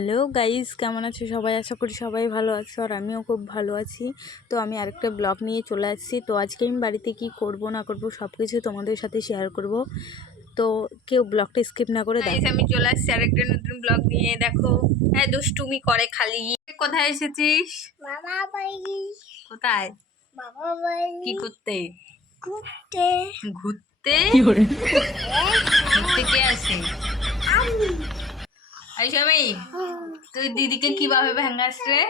Hello guys, কেমন আছো সবাই? আশা করি সবাই ভালো আছো আর আমিও খুব ভালো আছি। তো আমি আরেকটা ব্লগ নিয়ে চলে আসছি। তো আজকে আমি বাড়িতে কি করব না করব সব কিছু তোমাদের সাথে শেয়ার করব। তো কেউ ব্লগটা স্কিপ না করে দেখো। আমি চলে আসছি আরেকটা নতুন ব্লগ নিয়ে। দেখো হ্যাঁ, দুষ্টুমি করে খালি। কোথায় এসেছিস? মামা বাড়ি। কোথায়? মামা বাড়ি। কি করতে? ঘুরতে। ঘুরতে? ঘুরতে কে আসে? আমি। এই সবাই, তুই দিদিকে কিভাবে ভাঙাস রে?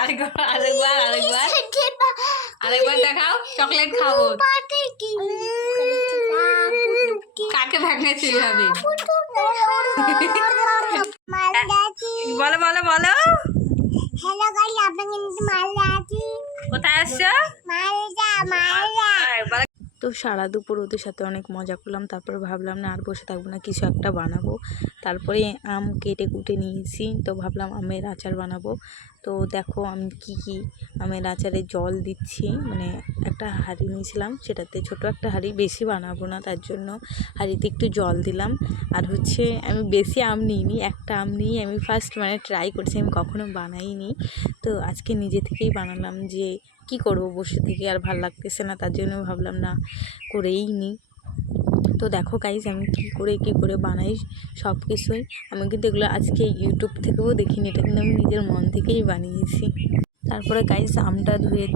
আরেকবার আরেকবার আরেকবার আরেকবার দেখাও। চকলেট খাবো। কাকে ভাঙাস এইভাবে? বলো বলো বলো। হ্যালো গাইস, আপনাকে মালদা আছি। কোথায় আসছো? মালদা। তো সারা দুপুর ওদের সাথে অনেক মজা করলাম। তারপরে ভাবলাম না আর বসে থাকবো না, কিছু একটা বানাবো। তারপরে আম কেটে কুটে নিয়েছি, তো ভাবলাম আমের আচার বানাবো। তো দেখো আমি কি আমের আচারে জল দিচ্ছি, মানে একটা হাঁড়ি নিয়েছিলাম, সেটাতে ছোট একটা হাঁড়ি, বেশি বানাবো না তার জন্য হাঁড়িতে একটু জল দিলাম। আর হচ্ছে আমি বেশি আম নিইনি, একটা আম নিয়ে আমি ফার্স্ট মানে ট্রাই করছি, আমি কখনো বানাইনি। তো আজকে নিজে থেকেই বানালাম, যে কি করব বসে থেকে আর ভাল লাগতেছে না, তার জন্য ভাবলাম না করেই নিই। তো দেখো গাইজ আমি কি করে বানাই সব কিছুই। আমি কিন্তু এগুলো আজকে ইউটিউব থেকেও দেখিনি, এটা কিন্তু আমি নিজের মন থেকেই বানিয়েছি। তারপরে গাইজ আমটা ধুয়ে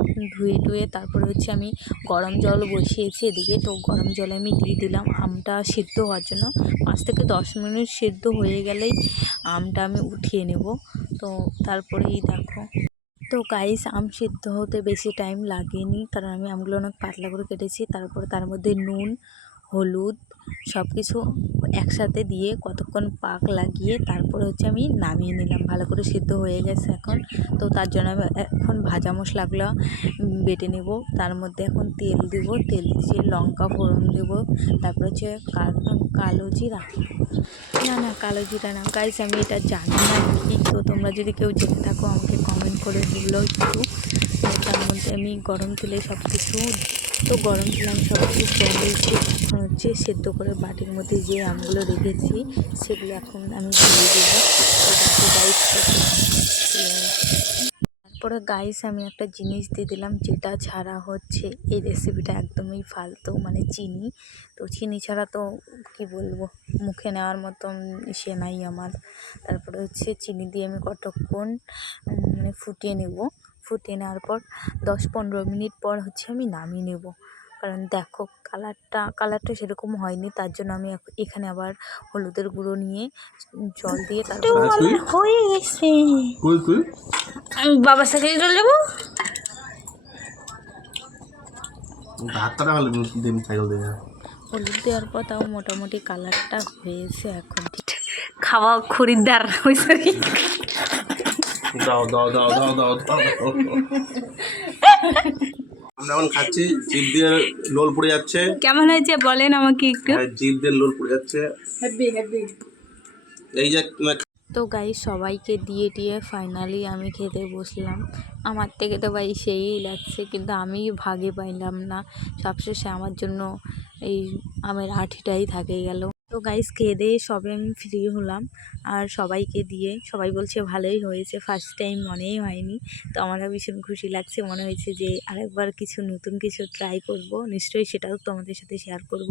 টুয়ে তারপরে হচ্ছে আমি গরম জল বসিয়েছি এদিকে। তো গরম জলে আমি দিয়ে দিলাম আমটা সিদ্ধ হওয়ার জন্য। 5 থেকে 10 মিনিট সিদ্ধ হয়ে গেলেই আমটা আমি উঠিয়ে নেব। তো তারপরেই দেখো, তো গাইস আম সিদ্ধ হতে বেশি টাইম লাগেনি, কারণ আমি আমগুলো অনেক পাতলা করে কেটেছি। তারপরে তার মধ্যে নুন, হলুদ সব কিছু একসাথে দিয়ে কতক্ষণ পাক লাগিয়ে তারপরে হচ্ছে আমি নামিয়ে নিলাম। ভালো করে সিদ্ধ হয়ে গেছে এখন। তো তার জন্য আমি এখন ভাজা মশলাগুলো বেটে নেব। তার মধ্যে এখন তেল দেব, তেল দিয়ে লঙ্কা ফোড়ন দেব, তারপরে হচ্ছে কালো জিরা, না কালো জিরা না গাইস, আমি এটা জানি না কি। তো তোমরা যদি কেউ জেনে থাকো আমাকে কমেন্ট করে বললো একটু। তার মধ্যে আমি গরম তেলে সব কিছু, তো গরম তেলে আমি সব কিছু দিয়েছি। এখন হচ্ছে সেদ্ধ করে বাটির মধ্যে যে আমগুলো রেখেছি সেগুলো এখন আমি দিয়ে দেবো। তারপরে গাইস আমি একটা জিনিস দিয়ে দিলাম, যেটা ছাড়া হচ্ছে এই রেসিপিটা একদমই ফালতু, মানে চিনি। তো চিনি ছাড়া তো কি বলবো, মুখে নেওয়ার মতন সে নাই আমার। তারপরে হচ্ছে চিনি দিয়ে আমি কতক্ষণ মানে ফুটিয়ে নেব। ফুটিয়ে নেওয়ার পর 10-15 মিনিট পর হচ্ছে আমি নামিয়ে নেব। কারণ দেখো কালারটা সেরকম হয়নি, তার জন্য আমি এখানে আবার হলুদের গুঁড়ো নিয়ে জল দিয়ে তারপর হয়ে গেছে। আমি বাবার সাথে চলে যাবো। হলুদ দেওয়ার পর তাও মোটামুটি কালারটা হয়েছে এখন। খাওয়া খরিদ্দার হয়েছে। আমরা এখন খাচ্ছি, জিভ দিয়ে লোল পড়ে যাচ্ছে। কেমন হয়েছে বলেন আমাকে একটু। জিভ দিয়ে লোল পড়ে যাচ্ছে। এই যে তো গাইস সবাইকে দিয়ে টিয়ে ফাইনালি আমি খেতে বসলাম। আমার থেকে তো ভাই সেই লাগছে, কিন্তু আমি ভাগে পাইলাম না। সবশেষে আমার জন্য এই আমের আঁটিটাই থাকে গেল। তো গাইস খেয়ে দিয়ে সবে আমি ফ্রি হলাম, আর সবাইকে দিয়ে সবাই বলছে ভালোই হয়েছে, ফার্স্ট টাইম মনেই হয়নি। তো আমারও ভীষণ খুশি লাগছে, মনে হয়েছে যে আরেকবার কিছু নতুন কিছু ট্রাই করব, নিশ্চয়ই সেটাও তোমাদের সাথে শেয়ার করব।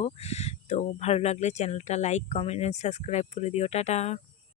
তো ভালো লাগলে চ্যানেলটা লাইক, কমেন্ট, সাবস্ক্রাইব করে দিও। টাটা।